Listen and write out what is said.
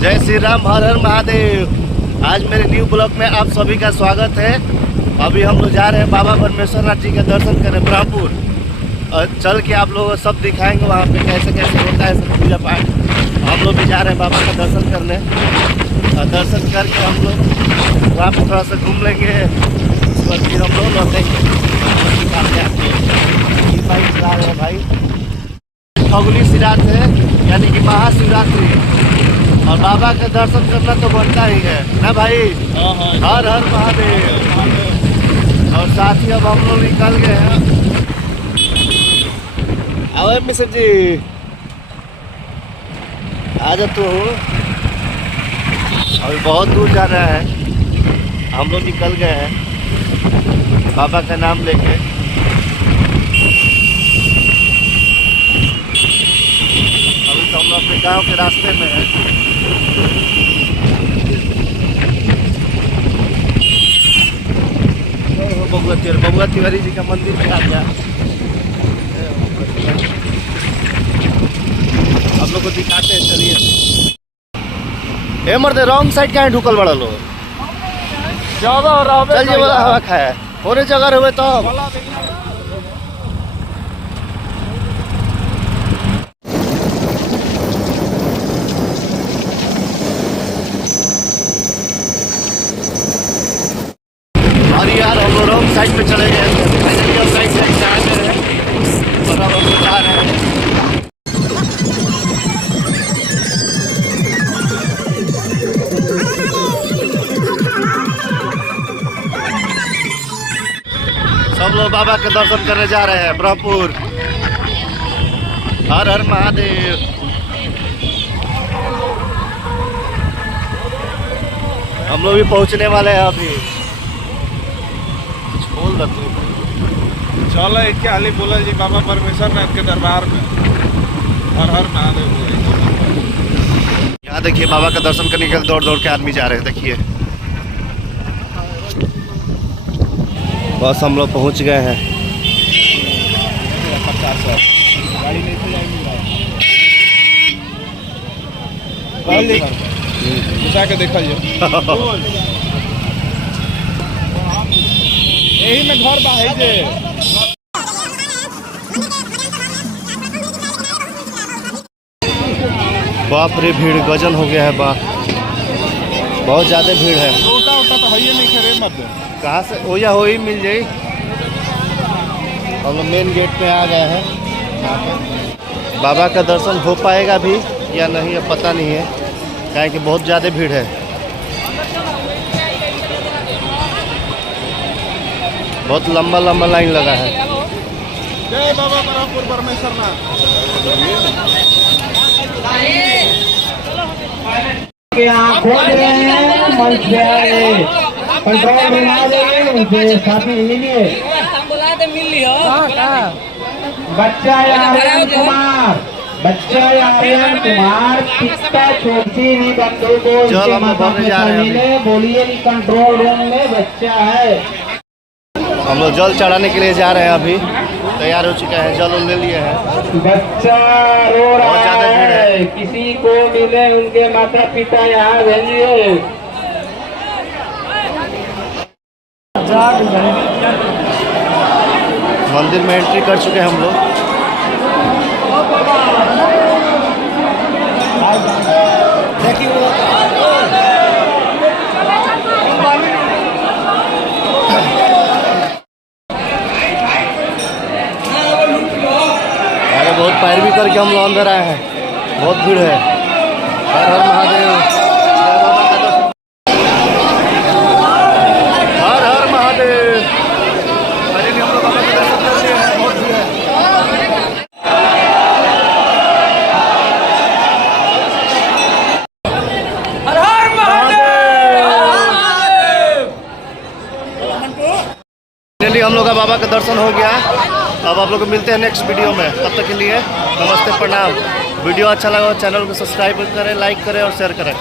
जय श्री राम, हर हर महादेव। आज मेरे न्यू ब्लॉग में आप सभी का स्वागत है। अभी हम लोग जा रहे हैं बाबा परमेश्वर नाथ जी का दर्शन करने ब्रह्मपुर, और चल के आप लोगों को सब दिखाएंगे वहाँ पे कैसे कैसे होता है सब पूजा पाठ। हम लोग भी जा रहे हैं बाबा का दर्शन करने, और दर्शन करके हम लोग वहाँ पे थोड़ा सा घूम लेंगे, उसके बाद फिर हम लोग लौटेंगे। बाइक चला रहे हैं भाई। फगुनी शिवरात है, यानी कि महाशिवरात्रि, और बाबा का दर्शन करना तो बनता ही है ना भाई। हर हर महादेव। और साथ ही अब हम लोग निकल गए हैं। आओ मिश्र जी, आ जा तू। अभी बहुत दूर जा रहा है, हम लोग निकल गए हैं बाबा का नाम लेके। अभी तो हम लोग अपने गांव के रास्ते में हैं। बबुआ तिवारी जी का मंदिर पे आ गया। आप लोग को दिखाते हैं, चलिए। ए मर्दे, रॉन्ग साइड क्या है ढुकल बड़ा लो चलिए, वाला हवा खाया होने जगह हुए तो यार हम लोग रॉन्ग साइड पे चले गए। साइड से आ गए हैं और अब हम लोग जा रहे हैं। सब लोग बाबा के दर्शन करने जा रहे हैं ब्रह्मपुर। हर हर महादेव। हम लोग भी पहुंचने वाले हैं अभी। चलो एक के हाली बोला जी बाबा परमेश्वर नाथ के दरबार में। हर हर महादेव। यहाँ देखिए बाबा का दर्शन करने के लिए दौड़ दौड़ के आदमी जा रहे हैं। देखिए बस हम लोग पहुँच गए हैं। घुसा के देखा यही में घर बा है जे। बाप रे, भीड़ गजन हो गया है बा, बहुत ज़्यादा भीड़ है। उल्टा उल्टा तो है ही नहीं करे मत। कहाँ से हो या हो ही मिल जाए। हम लोग मेन गेट पे आ गए हैं। बाबा का दर्शन हो पाएगा भी या नहीं अब पता नहीं है, क्या कि बहुत ज़्यादा भीड़ है। बहुत लंबा लंबा लाइन लगा है। जय बाबा ब्रह्मपुर परमेश्वर नाथ। कंट्रोल बना देंगे उनसे साथी मिलिए। बच्चा आर्यन कुमार, कितना छोटी ही बंदों को उनके माता पिता मिले। बोलिए कि कंट्रोल रूम में बच्चा है। हम लोग जल चढ़ाने के लिए जा रहे हैं। अभी तैयार हो चुका है, जल ले लिए हैं। बच्चा रो रहा है, किसी को मिले उनके माता पिता यहाँ भेजिए। मंदिर में एंट्री कर चुके हैं हम लोग। बहुत पैरवी करके हम लोग अंदर आए हैं। बहुत भीड़ है। हर हर महादेव। हर हर महादेव। अरे हम लोग बाबा का दर्शन कर लिए हैं, बहुत भीड़ है। हर हर महादेव। फाइनली हम लोग का बाबा का दर्शन हो गया। अब आप लोग को मिलते हैं नेक्स्ट वीडियो में। तब तक के लिए नमस्ते, प्रणाम। वीडियो अच्छा लगा चैनल को सब्सक्राइब करें, लाइक करें और शेयर करें।